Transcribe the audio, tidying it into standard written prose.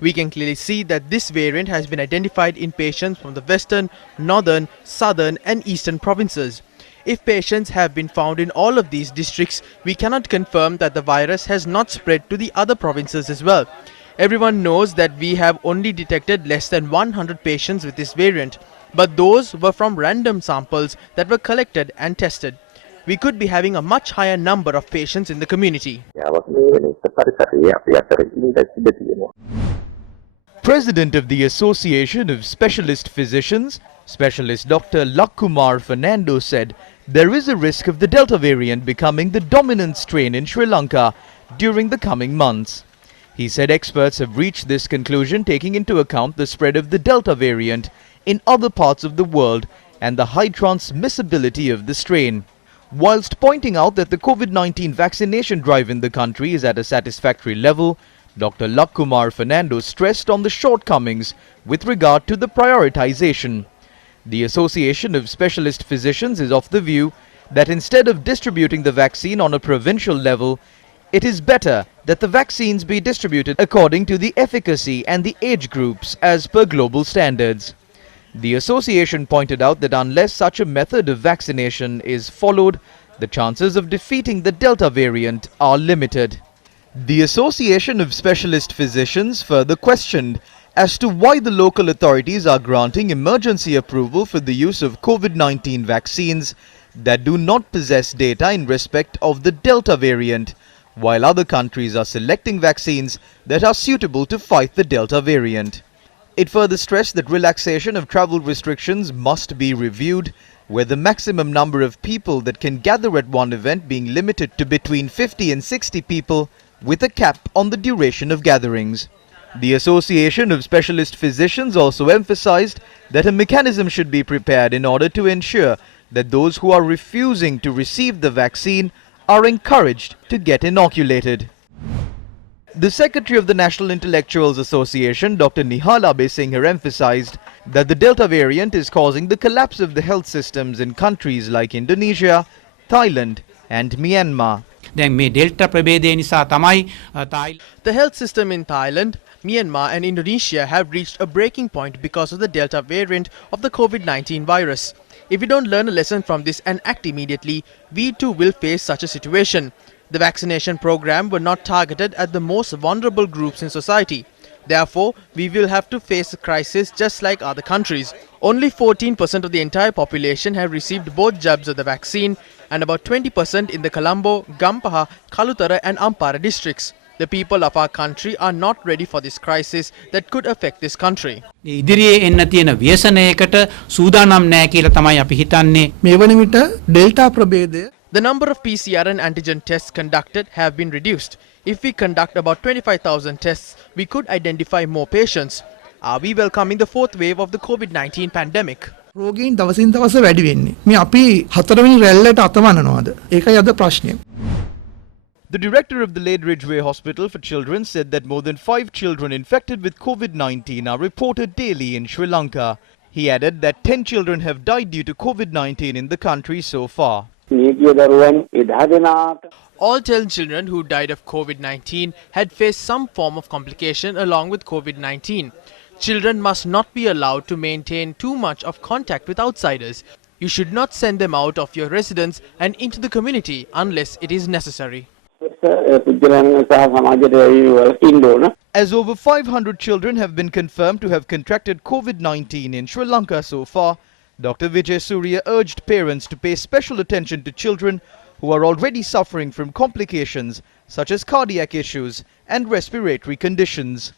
We can clearly see that this variant has been identified in patients from the western, northern, southern and eastern provinces. If patients have been found in all of these districts, we cannot confirm that the virus has not spread to the other provinces as well. Everyone knows that we have only detected less than 100 patients with this variant, but those were from random samples that were collected and tested. We could be having a much higher number of patients in the community. President of the Association of Specialist Physicians, Specialist Dr. Lakkumar Fernando said there is a risk of the Delta variant becoming the dominant strain in Sri Lanka during the coming months. He said experts have reached this conclusion taking into account the spread of the Delta variant in other parts of the world and the high transmissibility of the strain. Whilst pointing out that the COVID-19 vaccination drive in the country is at a satisfactory level, Dr. Lakkumar Fernando stressed on the shortcomings with regard to the prioritization. The Association of Specialist Physicians is of the view that instead of distributing the vaccine on a provincial level, it is better that the vaccines be distributed according to the efficacy and the age groups as per global standards. The association pointed out that unless such a method of vaccination is followed, the chances of defeating the Delta variant are limited. The Association of Specialist Physicians further questioned as to why the local authorities are granting emergency approval for the use of COVID-19 vaccines that do not possess data in respect of the Delta variant, while other countries are selecting vaccines that are suitable to fight the Delta variant. It further stressed that relaxation of travel restrictions must be reviewed, with the maximum number of people that can gather at one event being limited to between 50 and 60 people, with a cap on the duration of gatherings. The Association of Specialist Physicians also emphasized that a mechanism should be prepared in order to ensure that those who are refusing to receive the vaccine are encouraged to get inoculated. The Secretary of the National Intellectuals Association, Dr. Nihala Besingher, emphasized that the Delta variant is causing the collapse of the health systems in countries like Indonesia, Thailand and Myanmar. The health system in Thailand, Myanmar and Indonesia have reached a breaking point because of the Delta variant of the COVID-19 virus. If we don't learn a lesson from this and act immediately, we too will face such a situation. The vaccination program were not targeted at the most vulnerable groups in society. Therefore, we will have to face a crisis just like other countries. Only 14% of the entire population have received both jabs of the vaccine and about 20% in the Colombo, Gampaha, Kalutara and Ampara districts. The people of our country are not ready for this crisis that could affect this country. ඉදිරියේ එන්න තියෙන ව්‍යසනයකට සූදානම් නැහැ කියලා තමයි අපි හිතන්නේ. මේ වන විට delta ප්‍රභේදය The number of PCR and antigen tests conducted have been reduced. If we conduct about 25,000 tests, we could identify more patients. Are we welcoming the fourth wave of the COVID-19 pandemic? රෝගීන් දවසින් දවස වැඩි වෙන්නේ. මේ අපි හතරවෙනි රැල්ලට අතවන්නනවාද? ඒකයි අද ප්‍රශ්නය. The director of the Lade Ridgeway Hospital for Children said that more than 5 children infected with COVID-19 are reported daily in Sri Lanka. He added that 10 children have died due to COVID-19 in the country so far. All 10 children who died of COVID-19 had faced some form of complication along with COVID-19. Children must not be allowed to maintain too much of contact with outsiders. You should not send them out of your residence and into the community unless it is necessary. As over 500 children have been confirmed to have contracted COVID-19 in Sri Lanka so far, Dr. Vijay Surya urged parents to pay special attention to children who are already suffering from complications such as cardiac issues and respiratory conditions.